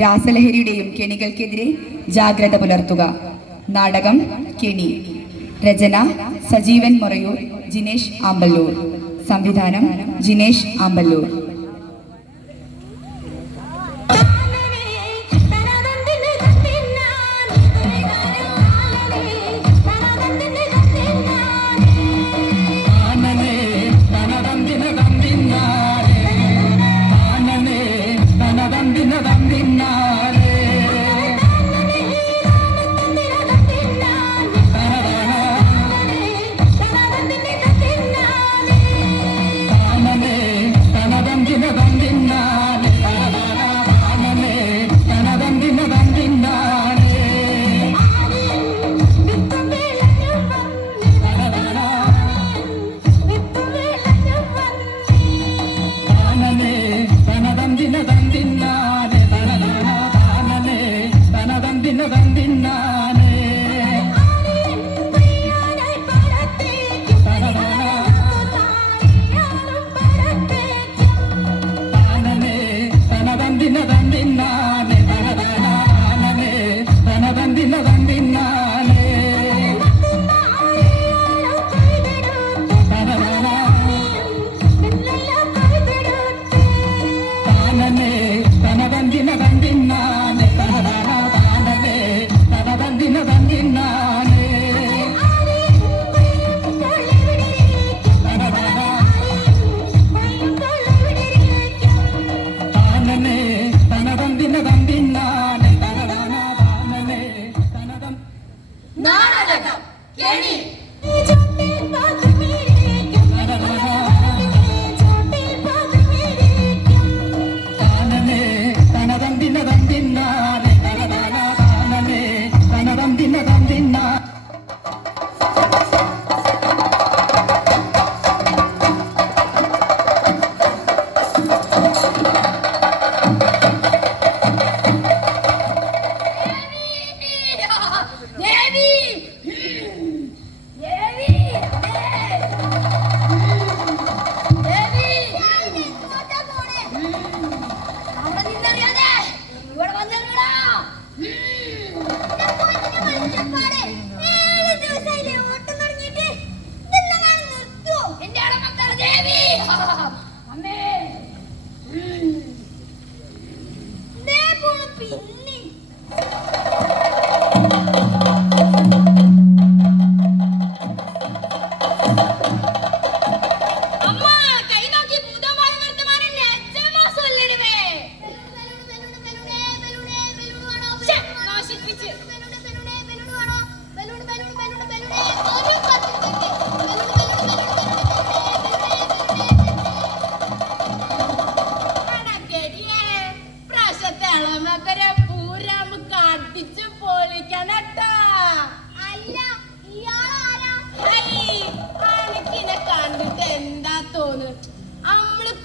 രാസലഹരിയുടെയും കെണികൾക്കെതിരെ ജാഗ്രത പുലർത്തുക. നാടകം കെണി. രചന സജീവൻ മൊറയൂർ, ജിനേഷ് ആമ്പല്ലൂർ. സംവിധാനം ജിനേഷ് ആമ്പല്ലൂർ.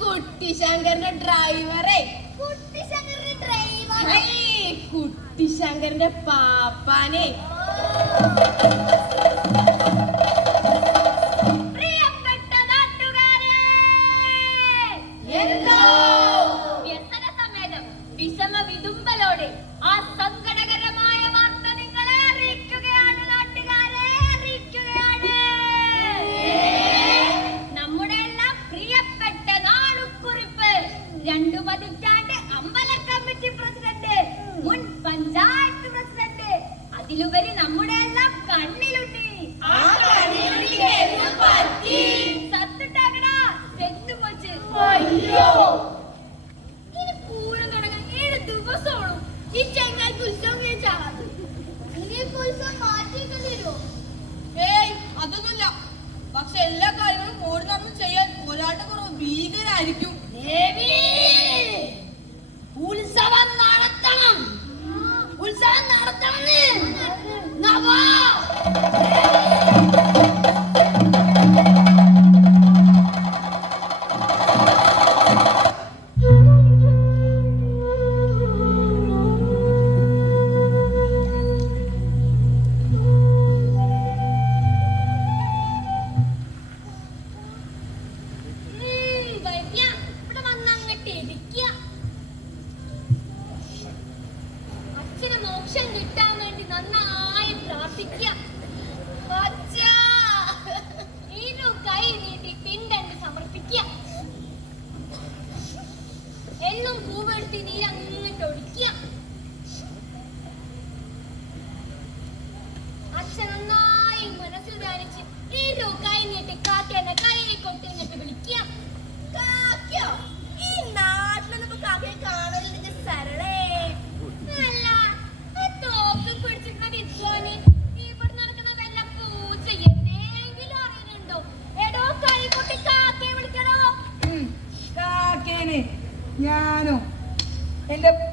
കുട്ടിശങ്കറിന്റെ കുട്ടിശങ്കറിന്റെ പാപ്പാനെ പ്രിയപ്പെട്ട നാട്ടുകാരെ, വ്യസന സമേതം വിഷമ വിതുമ്പലോടെ ആ സങ്കടകരമായ വാർത്ത നിങ്ങളെ അറിയിക്കുകയാണ്. നാട്ടുകാരെ അറിയിക്കുകയാണ്. നമ്മുടെ എല്ലാം പ്രിയപ്പെട്ട നാളുക്കുറിപ്പ്, 2 പതിറ്റാണ്ട് അമ്പല കമ്മിറ്റി പ്രസിഡന്റ്, മുൻ പഞ്ചായത്ത് പ്രസിഡന്റ്, അതിലുപരി നമ്മുടെ എല്ലാം കണ്ണിലുണ്ട്. സത്തുണ്ടാക്കണ സെന്നു പോച്ച്. ഇനി പൂരം തുടങ്ങാൻ 7 ദിവസമാണ്. ഈ ചെങ്ങായിക്ക് ഉത്സവം കഴിച്ചാൽ ഉത്സവം മാറ്റിയിട്ടുണ്ടോ? ഏയ് അതൊന്നുമില്ല. പക്ഷെ എല്ലാ കാര്യങ്ങളും ഓടി നടന്ന് ചെയ്യാൻ ഒരാളുടെ കുറവ് ഭീകരായിരിക്കും. ഉത്സവം നടത്തണം, ഉത്സവം നടത്തണം.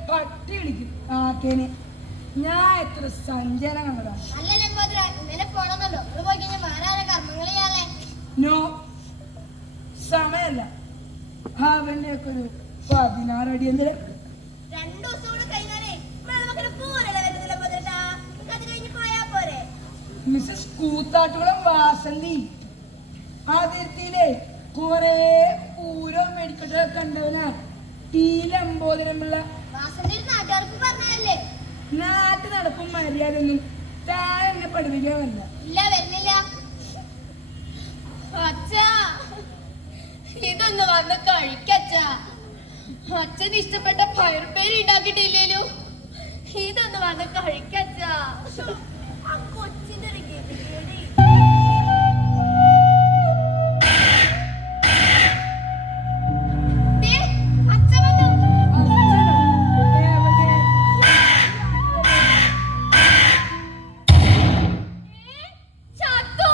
പട്ടി വിളിക്കും ആക്കേനെ. ഞാൻ എത്ര സഞ്ചാരം കണ്ടതാ. അല്ല ലംബോദര ഇന്നലെ പോണമെന്നല്ലോ. നിങ്ങൾ പോയി കഴിഞ്ഞാൽ വേറെ ആരെ കർമ്മങ്ങൾ ചെയ്യാല്ലേ? നോ, സമയല്ല. അവന്റെ ഒക്കെ ഒരു 16 അടി എന്തിനാ? 2 ദിവസം കൂടെ കഴിഞ്ഞാലേ മക്കളെ പോരല്ലേ വരുന്നില്ല ലംബോദരട്ടാ. അത് കഴിഞ്ഞ് പോയാ പോരെ? മിസ്സസ് കൂത്താട്ടുകുളം വാസന്തി അതിർത്തിയിലെ കൊറേ പൂരം വെടിക്കെട്ടൊക്കെ കണ്ടവനാ ഈ ലംബോദരമുള്ള. വാസന്റെ നാട്ടുകാർക്ക് പറഞ്ഞല്ലേ? നാട്ടു നടപ്പും മര്യാദയൊന്നും താൻ എന്നെ പഠിപ്പിക്കാമല്ല. ഇല്ല വരുന്നില്ല. അച്ഛാ ഇതൊന്ന് വന്ന് കഴിക്കച്ചാ. അച്ഛന് ഇഷ്ടപ്പെട്ട പയറുപ്പേരി ഉണ്ടാക്കിയിട്ടില്ലേലോ, ഇതൊന്ന് വന്ന് കഴിക്കച്ചാ. ആ കൊച്ചിന്റെ ഒരു ഗതികേട്. ദേ, അച്ഛൻ വന്നു. അച്ഛനോ? എവിടെ? ചത്തു.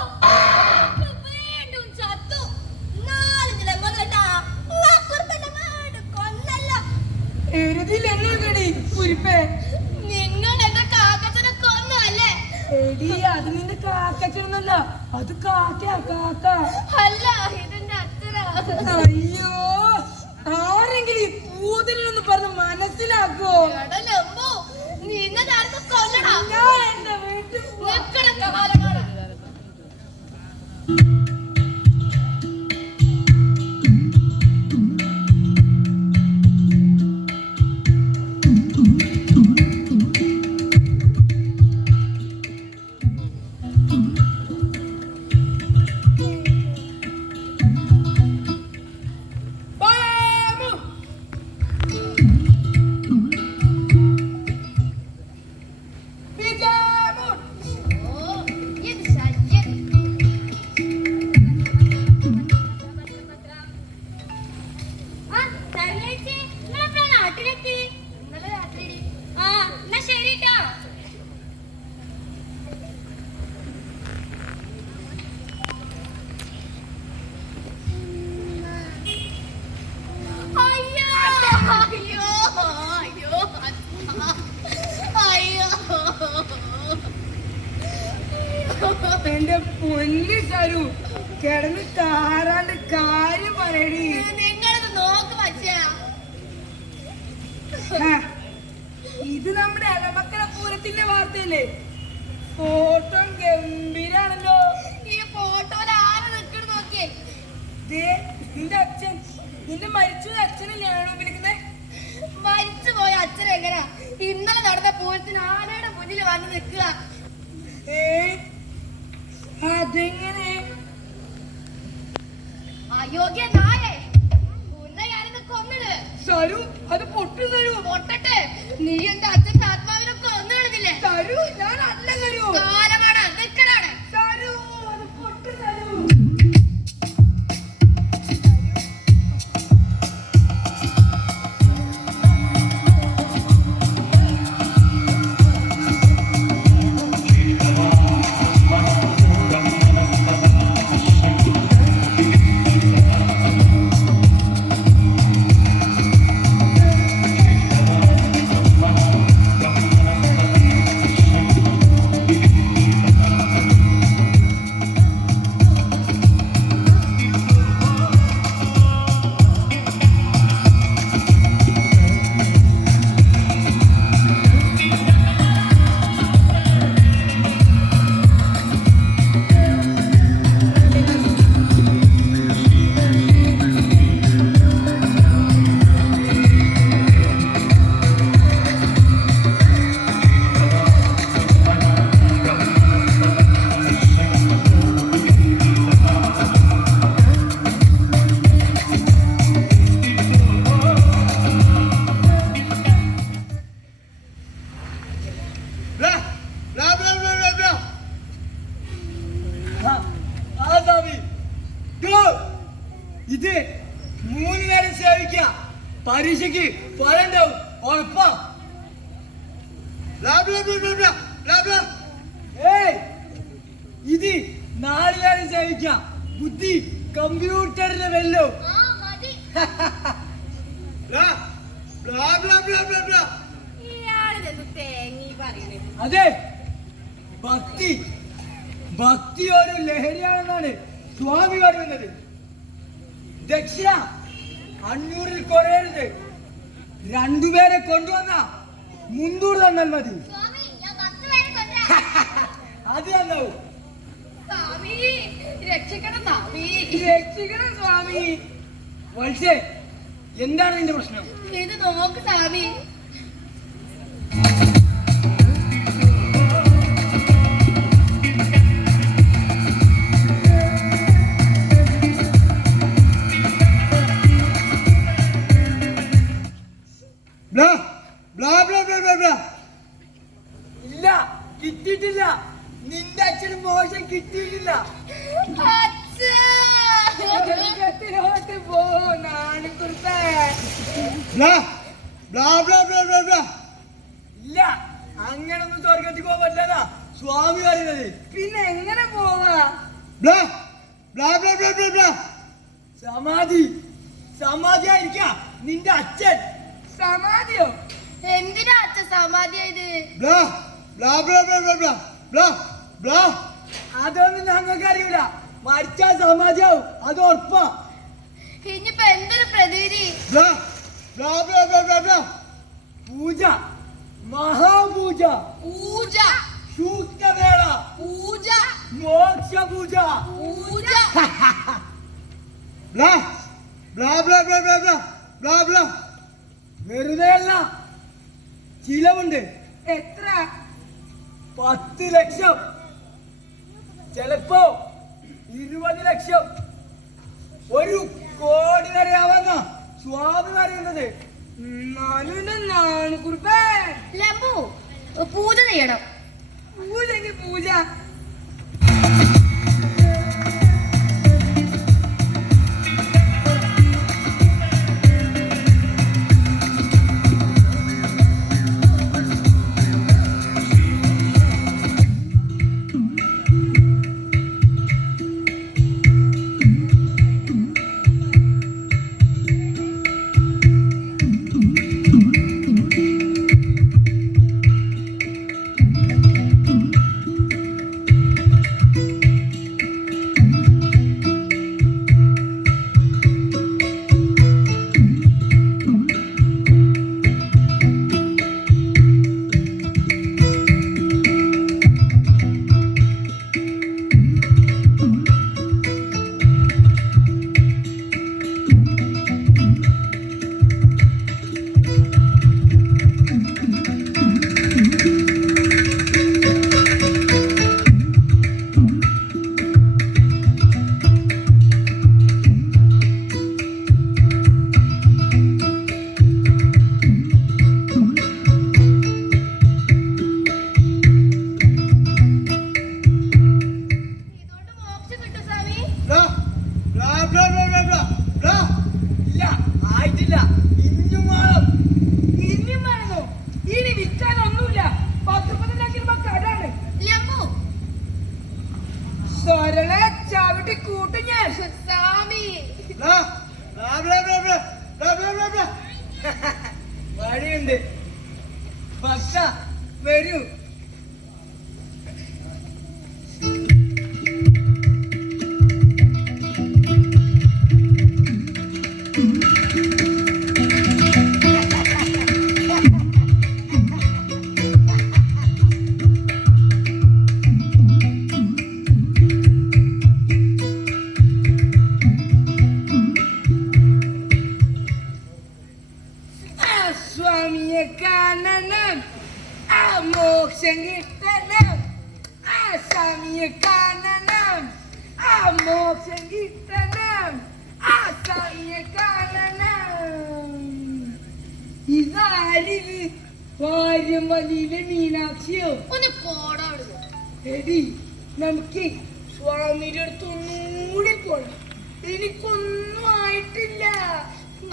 വീണ്ടും ചത്തു. 4 ലംബോദരട്ടാ. അപ്പുറത്തന്നെ വീട് കൊന്നല്ലോ. എഴുതിയില്ലെന്നോ കടി കുരിപ്പേ. നിങ്ങൾ എന്റെ കാക്കച്ചനെ കൊന്നല്ലേ? എടി അത് നിന്റെ കാക്കച്ചനൊന്നല്ല, അത് കാക്കയാ കാക്ക. അല്ല ഇതെന്റെ അച്ഛനാ. അയ്യോ, ആരെങ്കിലും ഈ പൂതിനൊന്ന് പറഞ്ഞ് മനസ്സിലാക്കോ? എടാ ലംബു, നിന്നെ ഞാനിന്ന് കൊല്ലടാ. ഞാൻ എന്റെ വീട്ടിൽ നിക്കട കാലമാണ്. ബാബു. വിജയമുട്ട്. ഓ, ഇത് ശല്യം. ആ, തരലേച്ചി, നിങ്ങളെപ്പോഴാ നാട്ടിലെത്തി? ഇന്നലെ രാത്രി. ആ, എന്നാ ശരി ട്ടോ. അയ്യോ, അയ്യോ, അയ്യോ, അയ്യോ. എന്റെ പൊന്നി സരു കിടന്ന് താറാണ്ട് കാര്യം പറയടി. നിങ്ങളിത് നോക്ക് മച്ചാ. ആ, ഇത് നമ്മുടെ അലമക്കല പൂരത്തിന്റെ വാർത്തയല്ലേ? ഫോട്ടോ ഗംഭീരാണല്ലോ. ഈ ഫോട്ടോയിൽ ആര് നിൽക്കണം നോക്കിയേ. ദേ, നിന്റെ അച്ഛൻ, നിന്റെ മരിച്ചത് അച്ഛനല്ലെയാണോ വിളിക്കുന്നത്? മരിച്ചുപോയ അച്ഛൻ എങ്ങനാ ഇന്നലെ നടന്ന പൂരത്തിന് ആനയുടെ മുന്നിൽ വന്ന് നിൽക്കുക? അതെങ്ങനെ? അയോഗ്യ നായേ, ഉന്നെ ഞാനിന്ന് കൊന്നിട്. സരു, അത് പൊട്ടു സരു. പൊട്ടട്ടെ, നീ എന്റെ അച്ഛന്റെ ആത്മാവിനെ കൊന്നു കളഞ്ഞില്ലേ? സരു, ഞാൻ അല്ല സരു. കാലമാണ് നിൽക്കണാണ്. സരു, അത് പൊട്ടു സരു. ഇത് 3 നേരം സേവിക്ക, പരീക്ഷയ്ക്ക് ഫലം ഉണ്ടാവും ഉറപ്പാ. ഇത് 4 നേരം സേവിക്ക, ബുദ്ധി കമ്പ്യൂട്ടറിന്റെ വെല്ലോ. ആ മതി. അതെ, ഭക്തി ഭക്തി ഒരു ലഹരിയാണെന്നാണ് സ്വാമി പറയുന്നത്. ദക്ഷിണ 500-ൽ കുറയരുത്. 2 പേരെ കൊണ്ടുവന്ന 300 തന്നാൽ മതി. സ്വാമി ഞാൻ 10 പേരെ കൊണ്ടുവരാം. അത് തന്നാവും. സ്വാമി രക്ഷിക്കണം സ്വാമി. രക്ഷിക്കണം സ്വാമി. വത്സേ, എന്താണ് നിന്റെ പ്രശ്നം? ഇത് നോക്ക് സ്വാമി. Blah, blah, blah, blah, blah, blah. ഇല്ല, കിട്ടിയിട്ടില്ല. നിന്റെ അച്ഛന് മോശം കിട്ടിയിട്ടില്ല. സ്വർഗത്തിലോട്ട് പോ നാണിക്കുറുപ്പേ. Blah, blah, blah, blah, blah, blah. ഇല്ല, അങ്ങനൊന്നും സ്വർഗത്തിൽ പോകാൻ പറ്റില്ല സ്വാമി പറയുന്നത്. പിന്നെ എങ്ങനെ പോവാ? Blah, blah, blah, blah, blah, blah. സമാധി സമാധിയായിരിക്കാം നിന്റെ അച്ഛൻ. സമാധിയോ? എന്തിനാ അച്ഛൻ സമാധിയായത്? Blah, blah, blah, blah, blah, blah, blah, blah. അതൊന്നും ഞങ്ങൾക്ക് അറിയില്ല. മരിച്ചാൽ സമാധിയാവും, അത് ഉറപ്പാ. ഇനിയിപ്പോ എന്തൊരു പ്രതീതി? Blah, blah, blah, blah, blah, blah. പൂജ, മഹാപൂജ, പൂജ സൂക്തവേള, പൂജ മോക്ഷപൂജ. പൂജ. Blah, blah, blah, blah, blah, blah, blah, blah. വെറുതെയല്ല, ചിലവുണ്ട്. എത്ര? 10 ലക്ഷം, ചിലപ്പോ 20 ലക്ഷം, 1 കോടി വരെ ആവുന്ന സ്വാമി പറയുന്നത്. നാണിക്കുറുപ്പേ. ലംബു പൂജ ചെയ്യണം. പൂജക്ക് പൂജ. സ്വരളെ ചവിട്ടി കൂട്ടും ഞാൻ. സ്വാമി വഴിയുണ്ട്, ഭക്ത വരൂ. സ്വാമിയെ കാണണം, ആ മോക്ഷം കിട്ടണം. ആ സ്വാമിയെ കാണണം, ആ മോക്ഷം കിട്ടണം. ആ സ്വാമിയെ കാണണം. ഇതാരിത്? വാര്യമതിയിലെ മീനാക്ഷിയോ? ഒന്ന് പോടാ അവിടുന്ന്. എടി, നമുക്ക് സ്വാമിയുടെ അടുത്ത് ഒന്നുകൂടി പോണം. എനിക്കൊന്നും ആയിട്ടില്ല.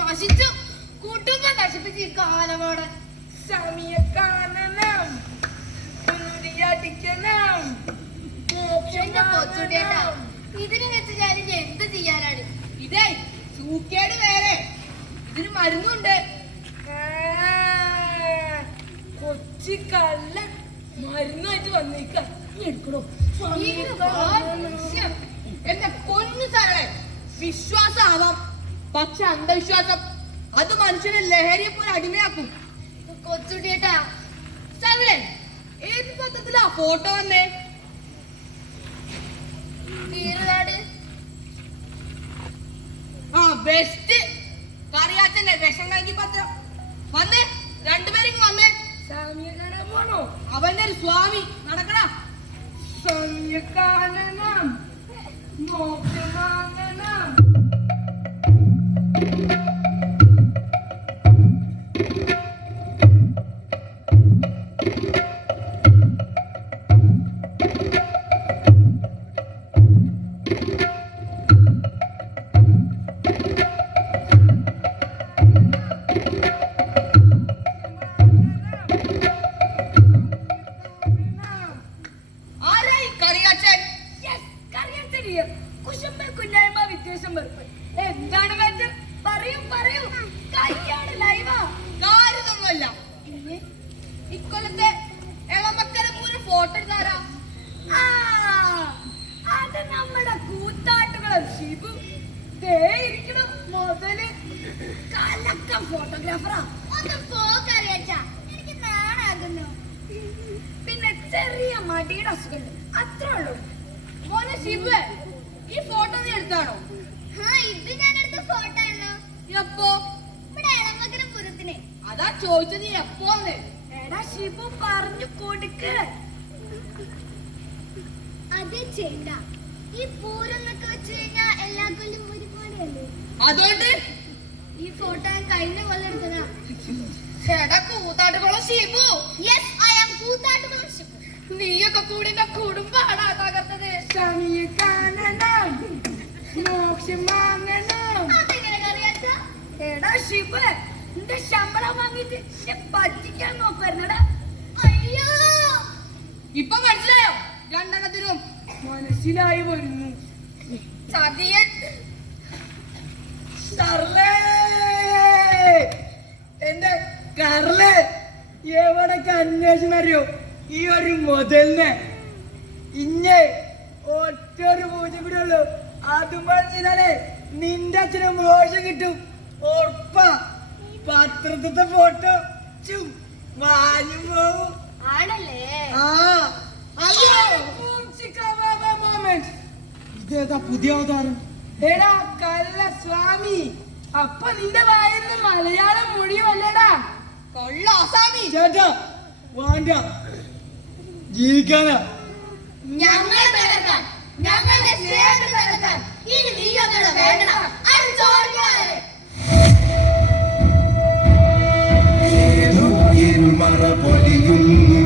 നശിച്ചു, കുടുംബം നശിപ്പിച്ച് ഈ കാലമാണ്. സ്വാമിയെ കാണണം, അടിക്കണം, എന്റെ കൊച്ചുടേട്ടാ, ഇതിന് വെച്ച് ഞാൻ ഇനി എന്ത് ചെയ്യാനാണ്? ഇതേ സൂക്കേട് വേറെ, ഇതിന് മരുന്നുണ്ട്. കൊച്ചി കള്ളൻ മരുന്നായിട്ട് വന്നേക്ക നീ എടുക്കണോ എന്റെ പൊന്നു സാറേ, വിശ്വാസമാവാം, പക്ഷെ അന്ധവിശ്വാസം അത് മനുഷ്യനെ ലഹരിയെ പോലെ അടിമയാക്കും. കൊച്ചുട്ടിയേട്ടാ സാറേ, ഏത് പത്രത്തിലാ ഫോട്ടോ വന്നേ? തീരുതാട് ആ ബെസ്റ്റ് കറിയാച്ചന്റെ വിഷം കലക്കി പത്രം വന്നേ, രണ്ടുപേരും വന്നേ. സ്വാമിയെ കാണാൻ പോണോ? അവന്റെ ഒരു സ്വാമി നടക്കടാ. സ്വാമിയെ കാണണം, മോക്ഷം വാങ്ങണം. ആരാ ഈ കറിയാച്ചൻ? Yes, കറിയാച്ചനിയ. കുശുമ്പൽ കുഞ്ഞായ്മ വിദ്വേഷം വെറുപ്പ്. എന്താണ് മാറ്റം? പറയൂ പറയൂ. കയ്യാണ് ലൈവാ. കാര്യമൊന്നുമല്ല. ഇക്കൊല്ലത്തെ എളമക്കര പൂരം ഫോട്ടോ എടുത്താരാ? ആ, അത് നമ്മുടെ കൂത്താട്ടുകുളം ഷിബു. ദേ ഇരിക്കണം മുതല്. കലക്ക ഫോട്ടോഗ്രാഫറാ. ഒന്ന് പോക്കറിയാച്ചാ, എനിക്ക് നാണാകുന്നു. പിന്നെ ചെറിയ മടിയുടെ അസുഖമുണ്ട്, അത്രേ ഉള്ളൂ. മോനെ ശിവ, ഈ ഫോട്ടോ നീ എടുത്താണോ? ഇത് ഞാൻ എടുത്ത ഫോട്ടോ ആണല്ലോ. എപ്പോ? ഇവിടെ എളമക്കര പുരത്തിന്. അതാ ചോദിച്ചത്, നീ എപ്പോന്ന്? എടാ ഷിബു പറഞ്ഞു കൊടുക്ക്. അതെ ചേട്ടാ, ഈ പൂരം എന്നൊക്കെ വെച്ച് കഴിഞ്ഞാ എല്ലാ കൊല്ലം ഒരുപോലെയല്ലേ? അതുകൊണ്ട് ഈ ഫോട്ടോ ഞാൻ കഴിഞ്ഞ കൊല്ലം എടുത്തതാ. ചേട്ടാ Koothattukulam Shivu, Yes, I am Koothattukulam Shibu. നീയൊക്കെ കൂടി എന്റെ കുടുംബാടാ തകർത്തത്. സ്വാമിയെ കാണണം, മോക്ഷം വാങ്ങണം. അതെങ്ങനെ കറിയാച്ചാ? എടാ ഷിബു, നിന്റെ ശമ്പളം വാങ്ങിട്ട് എന്നെ പറ്റിക്കാൻ നോക്കുവായിരുന്നടാ. അയ്യോ, ഇപ്പൊ മനസ്സിലായോ? രണ്ടെണ്ണത്തിനും മനസ്സിലായി വരുന്നു. ചതിയൻ. കർലേ, എന്റെ കർലേ, എവിടൊക്കെ അന്വേഷണം അറിയോ ഈ ഒരു മുതലിനെ? ഇഞ്ഞേ ഒറ്റൊരു പൂജ്യം കൂടെ ഉള്ളൂ, അതുപോലെ ചെയ്താലേ നിന്റെ അച്ഛന് മോശം കിട്ടും, ഉറപ്പാ. പത്രത്തിലത്തെ ഫോട്ടോ വാങ്ങി പോവും. ആണല്ലേ? ആ അയ്യോ, ഇതേതാ പുതിയ അവതാരം? എടാ കള്ള സ്വാമി, അപ്പൊ നിന്റെ വായിരുന്ന് മലയാളം മുടിയുമല്ലേടാ? കൊള്ള ആസാമി. ചേട്ടാ വേണ്ട, ജീവിക്കാനാ. ഞങ്ങൾ തകർക്കാൻ, ഞങ്ങളുടെ സ്നേഹത്തെ തകർക്കാൻ ഇനി നീ ഒന്നുകൂടെ വേണ്ട. അടിച്ചോടിയാലേ. ഏതോ ഇരുമറ പൊലിയുന്നു